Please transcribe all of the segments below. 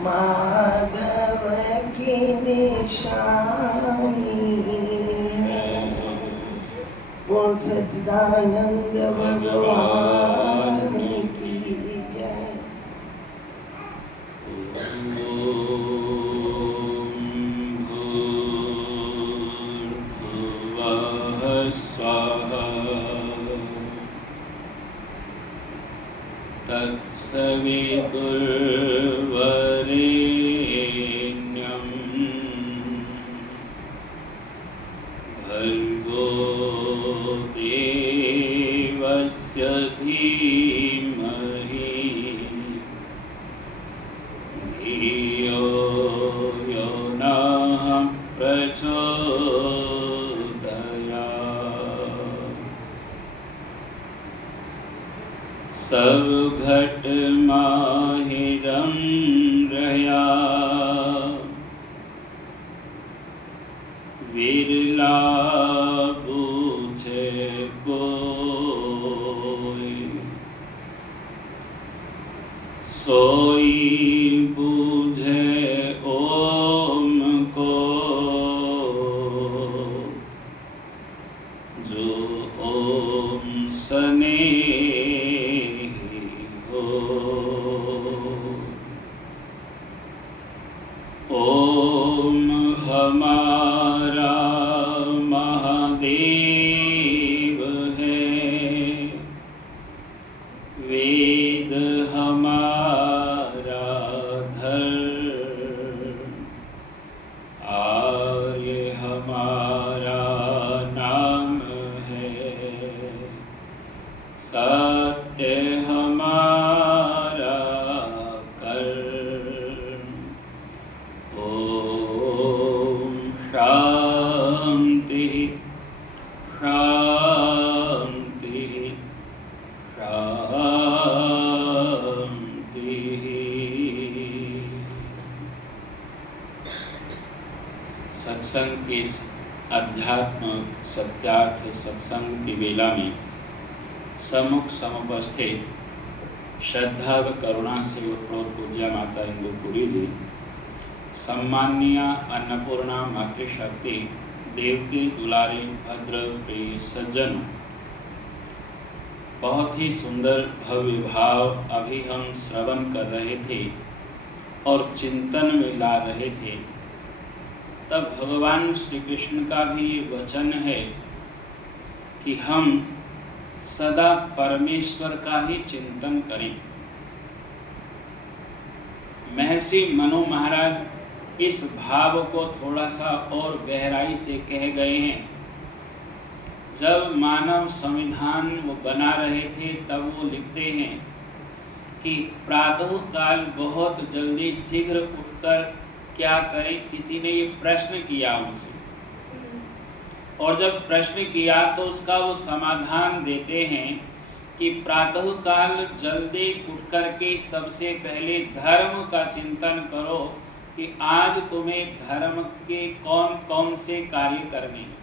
माधव की निशानी है। बोल सच्चिदानंद भगवान की जय। तत्सवितुर्वरेण्यं भर्गो देवस्य धीमहि धियो यो नः प्रचोदयात्। सब घट माहिरम रया विरला बूझे कोई, सोई बूझे ओम को, जो ओम सने ओम हमारा महादेव है, वेद हमारा धर्म, आर्य हमारा नाम है, सत्य हमारा कर्म। ओम शांति शांति शांति। सत्संग के अध्यात्म सत्यार्थ सत्संग की वेला में सम्मुख समुपस्थित श्रद्धा व करुणा से उत्प्रोत पूज्य माता इंदुपुरी जी, सम्माननीय अन्नपूर्णा मातृशक्ति देवकी दुलारी भद्र प्रिय सज्जन, बहुत ही सुंदर भव्य भाव अभी हम श्रवण कर रहे थे और चिंतन में ला रहे थे। तब भगवान श्री कृष्ण का भी ये वचन है कि हम सदा परमेश्वर का ही चिंतन करें। महर्षि मनु महाराज इस भाव को थोड़ा सा और गहराई से कह गए हैं। जब मानव संविधान वो बना रहे थे तब वो लिखते हैं कि प्रातः काल बहुत जल्दी शीघ्र उठकर क्या करें। किसी ने ये प्रश्न किया उनसे, और जब प्रश्न किया तो उसका वो समाधान देते हैं कि प्रातः काल जल्दी उठ करके सबसे पहले धर्म का चिंतन करो कि आज तुम्हें धर्म के कौन कौन से कार्य करने हैं,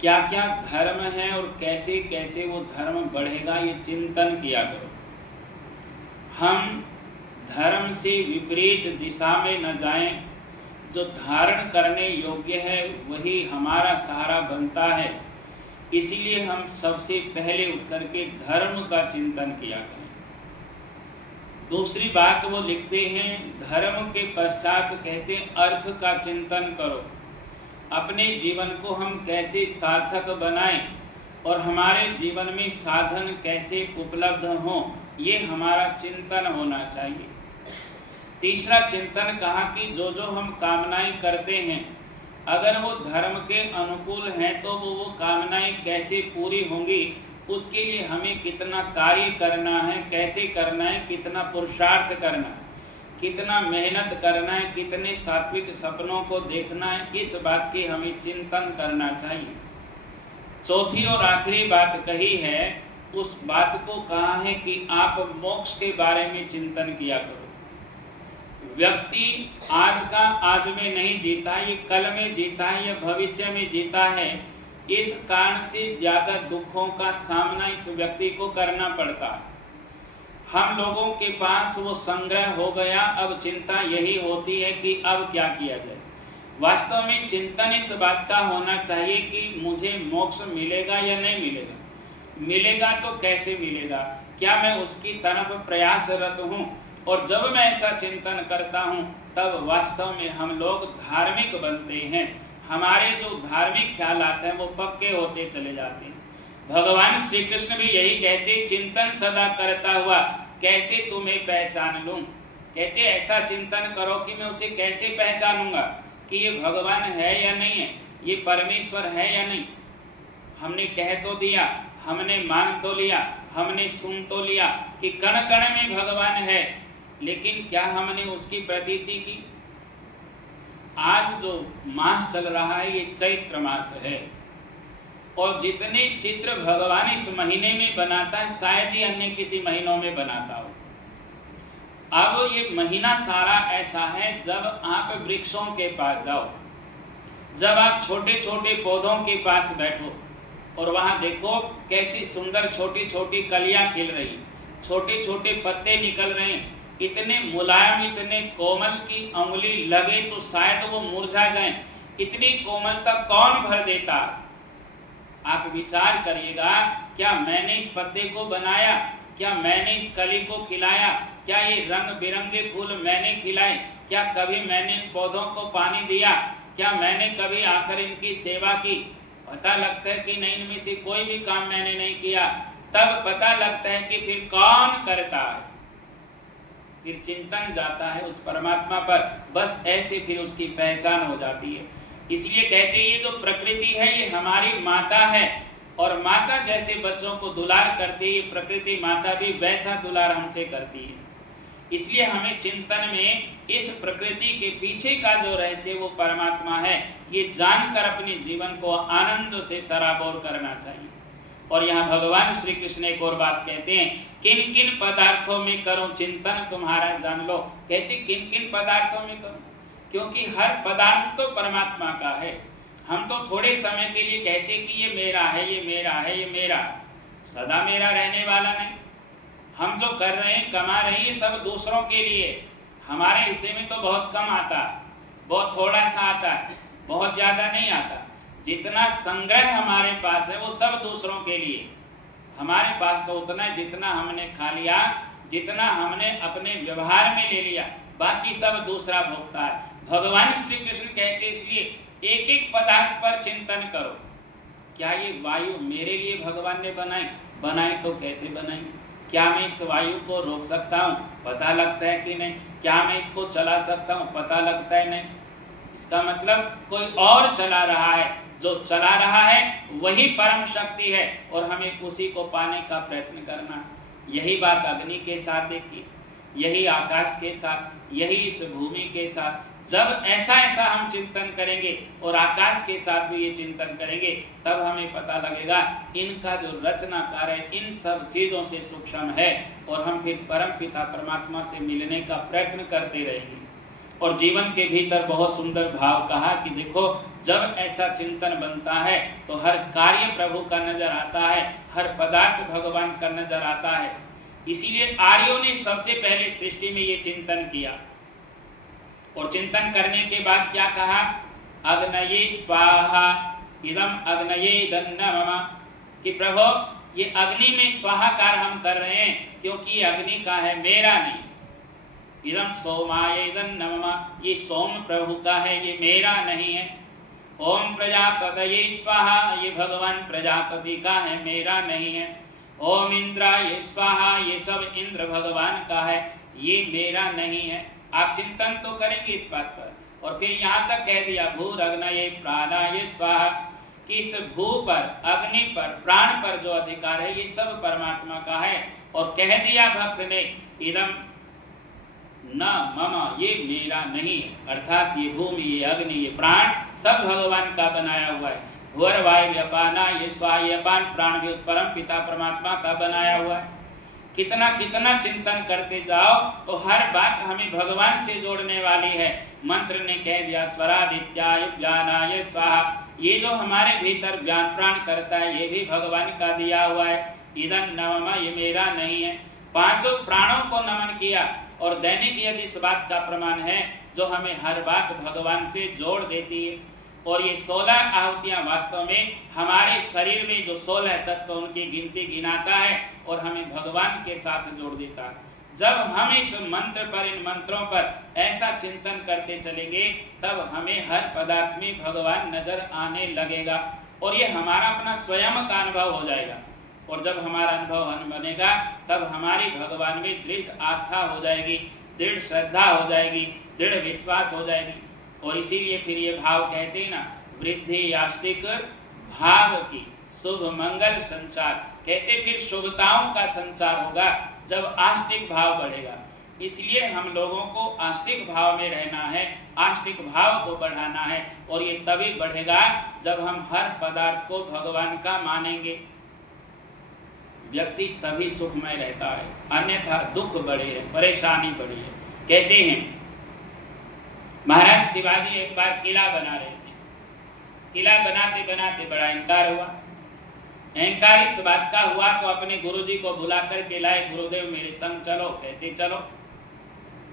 क्या क्या धर्म है और कैसे कैसे वो धर्म बढ़ेगा, ये चिंतन किया करो। हम धर्म से विपरीत दिशा में न जाएं। जो धारण करने योग्य है वही हमारा सहारा बनता है। इसीलिए हम सबसे पहले उठ करके धर्म का चिंतन किया करें। दूसरी बात वो लिखते हैं, धर्म के पश्चात कहते हैं अर्थ का चिंतन करो। अपने जीवन को हम कैसे सार्थक बनाएं और हमारे जीवन में साधन कैसे उपलब्ध हों, ये हमारा चिंतन होना चाहिए। तीसरा चिंतन कहा कि जो जो हम कामनाएं करते हैं अगर वो धर्म के अनुकूल हैं तो वो कामनाएं कैसे पूरी होंगी, उसके लिए हमें कितना कार्य करना है, कैसे करना है, कितना पुरुषार्थ करना है, कितना मेहनत करना है, कितने सात्विक सपनों को देखना है, इस बात की हमें चिंतन करना चाहिए। चौथी और आखिरी बात कही है, उस बात को कहा है कि आप मोक्ष के बारे में चिंतन किया करो। व्यक्ति आज का आज में नहीं जीता, ये कल में जीता है, ये भविष्य में जीता है। इस कारण से ज़्यादा दुखों का सामना इस व्यक्ति को करना पड़ता है। हम लोगों के पास वो संग्रह हो गया। अब चिंता यही होती है कि अब क्या किया जाए। वास्तव में चिंतन इस बात का होना चाहिए कि मुझे मोक्ष मिलेगा या नहीं मिलेगा, मिलेगा तो कैसे मिलेगा, क्या मैं उसकी तरफ प्रयासरत हूँ। और जब मैं ऐसा चिंतन करता हूँ तब वास्तव में हम लोग धार्मिक बनते हैं। हमारे जो धार्मिक ख्याल आते हैं वो पक्के होते चले जाते हैं। भगवान श्री कृष्ण भी यही कहते, चिंतन सदा करता हुआ कैसे तुम्हें पहचान लूं। कहते ऐसा चिंतन करो कि मैं उसे कैसे पहचानूंगा कि ये भगवान है या नहीं है, ये परमेश्वर है या नहीं। हमने कह तो दिया, हमने मान तो लिया, हमने सुन तो लिया कि कण कण में भगवान है, लेकिन क्या हमने उसकी प्रतीति की। आज जो मास चल रहा है ये चैत्र मास है, और जितने चित्र भगवान इस महीने में बनाता है शायद ही अन्य किसी महीनों में बनाता हो। अब ये महीना सारा ऐसा है, जब आप वृक्षों के पास जाओ, जब आप छोटे छोटे पौधों के पास बैठो और वहाँ देखो कैसी सुंदर छोटी छोटी कलियां खिल रही, छोटे छोटे पत्ते निकल रहे हैं, इतने मुलायम, इतने कोमल की उंगली लगे तो शायद वो मुरझा जाएं। इतनी कोमलता कौन भर देता। आप विचार करिएगा, क्या मैंने इस पत्ते को बनाया, क्या मैंने इस कली को खिलाया, क्या ये रंग बिरंगे फूल मैंने खिलाए, क्या कभी मैंने इन पौधों को पानी दिया, क्या मैंने कभी आकर इनकी सेवा की। पता लगता है कि नहीं, इनमें से कोई भी काम मैंने नहीं किया। तब पता लगता है कि फिर कौन करता है। फिर चिंतन जाता है उस परमात्मा पर, बस ऐसे फिर उसकी पहचान हो जाती है। इसलिए कहते हैं ये जो प्रकृति है ये हमारी माता है, और माता जैसे बच्चों को दुलार करती है, प्रकृति माता भी वैसा दुलार हमसे करती है। इसलिए हमें चिंतन में इस प्रकृति के पीछे का जो रहस्य वो परमात्मा है, ये जानकर अपने जीवन को आनंद से सराबोर करना चाहिए। और यहाँ भगवान श्री कृष्ण एक और बात कहते हैं, किन किन पदार्थों में करो चिंतन तुम्हारा जान लो। कहते किन किन पदार्थों में करो, क्योंकि हर पदार्थ तो परमात्मा का है। हम तो थोड़े समय के लिए कहते कि ये मेरा है, ये मेरा है, ये मेरा, सदा मेरा रहने वाला नहीं। हम जो कर रहे हैं, कमा रहे हैं, ये सब दूसरों के लिए। हमारे हिस्से में तो बहुत कम आता, बहुत थोड़ा सा आता है, बहुत ज़्यादा नहीं आता। जितना संग्रह हमारे पास है वो सब दूसरों के लिए। हमारे पास तो उतना जितना हमने खा लिया, जितना हमने अपने व्यवहार में ले लिया, बाकी सब दूसरा भोगता है। भगवान श्री कृष्ण कहते इसलिए एक एक पदार्थ पर चिंतन करो। क्या ये वायु मेरे लिए भगवान ने बनाई तो कैसे बनाई। क्या मैं इस वायु को रोक सकता हूँ, पता लगता है कि नहीं। क्या मैं इसको चला सकता हूँ, पता लगता है नहीं। इसका मतलब कोई और चला रहा है, जो चला रहा है वही परम शक्ति है, और हमें उसी को पाने का प्रयत्न करना। यही बात अग्नि के साथ देखिए, यही आकाश के साथ, यही इस भूमि के साथ। जब ऐसा ऐसा हम चिंतन करेंगे और आकाश के साथ भी ये चिंतन करेंगे, तब हमें पता लगेगा इनका जो रचनाकार है इन सब चीज़ों से सूक्ष्म है, और हम फिर परम पिता परमात्मा से मिलने का प्रयत्न करते रहेंगे। और जीवन के भीतर बहुत सुंदर भाव कहा कि देखो, जब ऐसा चिंतन बनता है तो हर कार्य प्रभु का नजर आता है, हर पदार्थ भगवान का नजर आता है। इसीलिए आर्यों ने सबसे पहले सृष्टि में ये चिंतन किया, और चिंतन करने के बाद क्या कहा, अग्नये स्वाहा इदम अग्नये दन्नमम, कि प्रभु ये अग्नि में स्वाहाकार हम कर रहे हैं, क्योंकि ये अग्नि का है, मेरा नहीं। इदम सोमाय दन्नमम, ये सोम प्रभु का है, ये मेरा नहीं है। ओम प्रजापतये स्वाहा, ये भगवान प्रजापति का है, मेरा नहीं है। ओम इंद्राय स्वाहा, ये सब इंद्र भगवान का है, ये मेरा नहीं है। आप चिंतन तो करेंगे इस बात पर। और फिर यहाँ तक कह दिया भूरग्नये प्राणाय स्वाहा, कि इस भू पर, अग्नि पर, प्राण पर जो अधिकार है ये सब परमात्मा का है। और कह दिया भक्त ने, इदम न मम, ये मेरा नहीं है। अर्थात ये भूमि, ये अग्नि, ये प्राण सब भगवान का बनाया हुआ है। भूर वायु अपाना, ये स्वा, ये अपान प्राण भी उस परम पिता परमात्मा का बनाया हुआ है। कितना कितना चिंतन करते जाओ तो हर बात हमें भगवान से जोड़ने वाली है। मंत्र ने कह दिया स्वरादित्याय ज्ञानाय स्वाहा, ये जो हमारे भीतर ज्ञान प्राण करता है ये भी भगवान का दिया हुआ है। इदं नमम, ये मेरा नहीं है। पांचों प्राणों को नमन किया। और दैनिक यदि इस बात का प्रमाण है जो हमें हर बात भगवान से जोड़ देती है। और ये 16 आहुतियाँ वास्तव में हमारे शरीर में जो 16 तत्व उनकी गिनती गिनाता है और हमें भगवान के साथ जोड़ देता है। जब हम इस मंत्र पर, इन मंत्रों पर ऐसा चिंतन करते चलेंगे तब हमें हर पदार्थ में भगवान नजर आने लगेगा और ये हमारा अपना स्वयं का अनुभव हो जाएगा। और जब हमारा अनुभव बनेगा तब हमारी भगवान में दृढ़ आस्था हो जाएगी, दृढ़ श्रद्धा हो जाएगी, दृढ़ विश्वास हो जाएगी। और इसीलिए फिर ये भाव कहते हैं ना, वृद्धि आस्तिक भाव की शुभ मंगल संचार। कहते फिर शुभताओं का संचार होगा जब आस्तिक भाव बढ़ेगा। इसलिए हम लोगों को आस्तिक भाव में रहना है, आस्तिक भाव को बढ़ाना है। और ये तभी बढ़ेगा जब हम हर पदार्थ को भगवान का मानेंगे। व्यक्ति तभी सुखमय रहता है, अन्यथा दुख बढ़े है, परेशानी बढ़ी है। कहते हैं महाराज शिवाजी एक बार किला बना रहे थे। किला बनाते बनाते बड़ा अहंकार हुआ। अहंकार इस बात का हुआ तो अपने गुरुजी को बुला कर के लाए, गुरुदेव मेरे संग चलो। कहते चलो।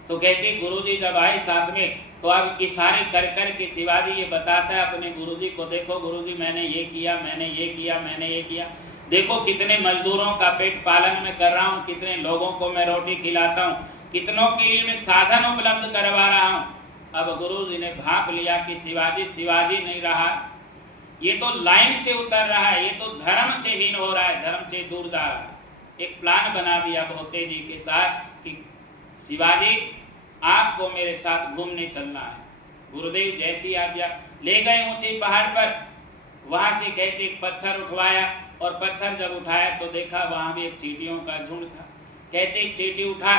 तो कहते गुरुजी जब आए साथ में तो अब इशारे कर कर के शिवाजी ये बताता है अपने गुरुजी को, देखो गुरुजी मैंने ये किया, मैंने ये किया, मैंने ये किया। देखो कितने मजदूरों का पेट पालन में कर रहा हूँ, कितने लोगों को मैं रोटी खिलाता हूँ, कितनों के लिए मैं साधन उपलब्ध करवा रहा हूँ। अब गुरुजी ने भाप लिया कि शिवाजी शिवाजी नहीं रहा, ये तो लाइन से उतर रहा है, ये तो धर्म से हीन हो रहा है, धर्म से दूर जा रहा है। एक प्लान बना दिया बहुत तेजी के साथ कि शिवाजी आपको मेरे साथ घूमने चलना है। गुरुदेव जैसी आज्ञा। ले गए ऊंचे पहाड़ पर, वहां से कहते एक पत्थर उठवाया और पत्थर जब उठाया तो देखा वहां भी एक चींटियों का झुंड था। कहते एक चींटी उठा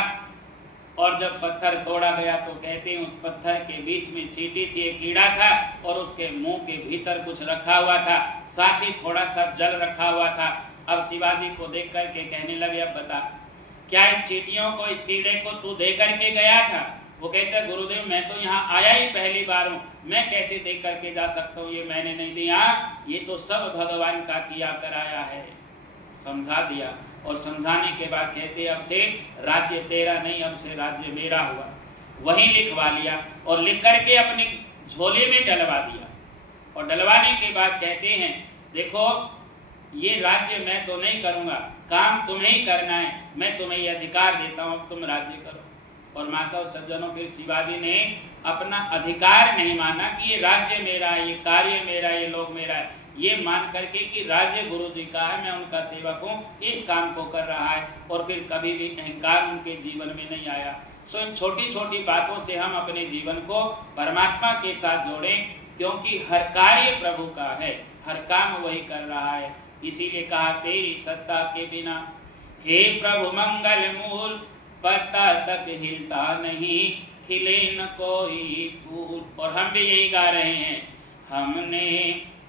और जब पत्थर तोड़ा गया तो कहते हैं उस पत्थर के बीच में चींटी थी, एक कीड़ा था और उसके मुंह के भीतर कुछ रखा हुआ था, साथ ही थोड़ा सा जल रखा हुआ था। अब शिवाजी को देख कर के कहने लगे अब बता क्या इस चींटियों को, इस कीड़े को तू दे करके गया था? वो कहता है गुरुदेव मैं तो यहाँ आया ही पहली बार हूँ, मैं कैसे दे करके जा सकता हूँ, ये मैंने नहीं दिया, ये तो सब भगवान का किया कराया है। समझा दिया और समझाने के बाद कहते अब से राज्य तेरा नहीं, अब से राज्य मेरा हुआ। वहीं लिखवा लिया और लिख करके अपने झोले में डलवा दिया। और डलवाने के बाद कहते हैं देखो ये राज्य मैं तो नहीं करूँगा, काम तुम्हें ही करना है, मैं तुम्हें ये अधिकार देता हूँ, तुम राज्य करो। और माता और सज्जनों फिर शिवाजी ने अपना अधिकार नहीं माना कि ये राज्य मेरा है, ये कार्य मेरा है, ये लोग मेरा है, ये मान करके कि राज्य गुरु जी का है, मैं उनका सेवक हूँ, इस काम को कर रहा है। और फिर कभी भी अहंकार उनके जीवन में नहीं आया। सो इन छोटी छोटी बातों से हम अपने जीवन को परमात्मा के साथ जोड़ें, क्योंकि हर कार्य प्रभु का है, हर काम वही कर रहा है। इसीलिए कहा तेरी सत्ता के बिना हे प्रभु मंगल मूल, पत्ता तक हिलता नहीं, खिले न कोई फूल। और हम भी यही गा रहे हैं, हमने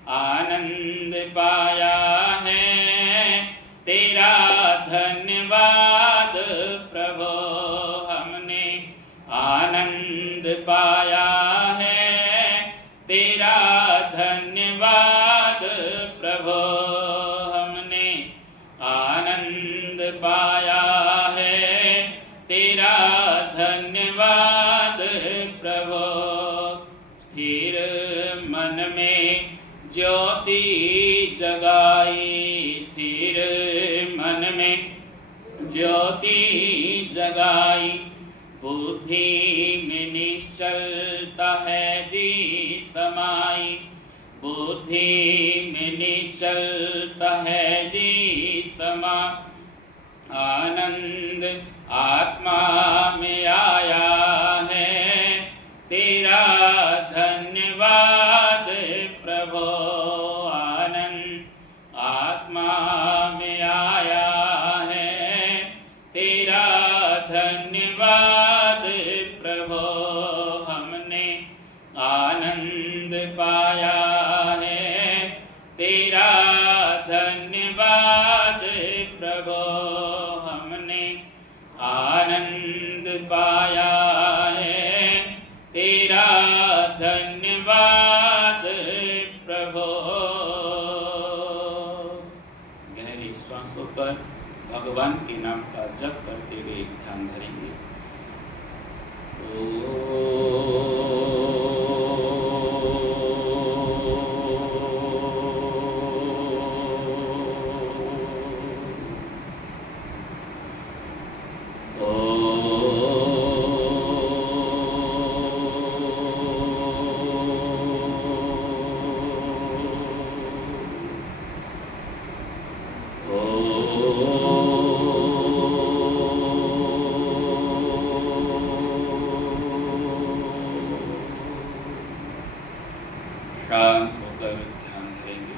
आनंद पाया है तेरा धन्यवाद प्रभु, हमने आनंद पाया है तेरा धन्यवाद प्रभु, हमने आनंद पाया है तेरा धन्यवाद प्रभु। स्थिर मन में ज्योति जगाई, स्थिर मन में ज्योति जगाई, बुद्धि में निश्चलता है जी समाई, बुद्धि में निश्चलता है जी समा। आनंद आत्मा में आया है तेरा धन्यवाद प्रभु, आनंद आत्मा में आया है तेरा धन्यवाद प्रभु, हमने आनंद पाया है तेरा धन्यवाद प्रभु, हमने आनंद पाया है तेरा धन्यवाद प्रभु। गहरी श्वासों पर भगवान के नाम का जप करते ध्यान धरेंगे। शांत होकर ध्यान धरेंगे।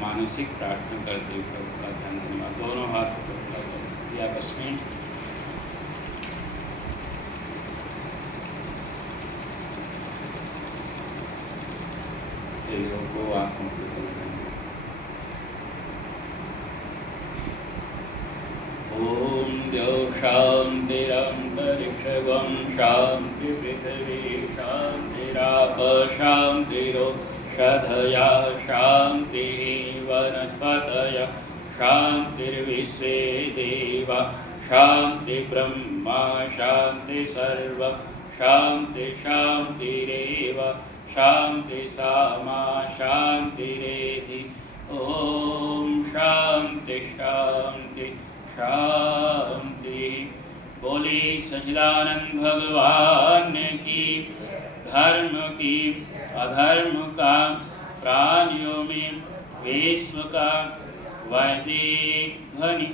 मानसिक प्रार्थना करते हुए प्रभु का धन्यवाद। दोनों हाथ प्रभु आपस में को आंखों को खोलेंगे। ओम द्यौ शांतिरंतरिक्षगं शांति पृथिवी शांतिराप शांतिरोषधया शांति वनस्पतयः शांतिर्विश्वे देवा शांति ब्रह्मा शांति सर्व शांति शांतिरेव शांति सामा शांतिरेधि। ओम शांति शांति शांति। बोले सच्चिदानंद भगवान की। धर्म की अधर्म का प्राणियों में विश्व का वैदिक ध्वनि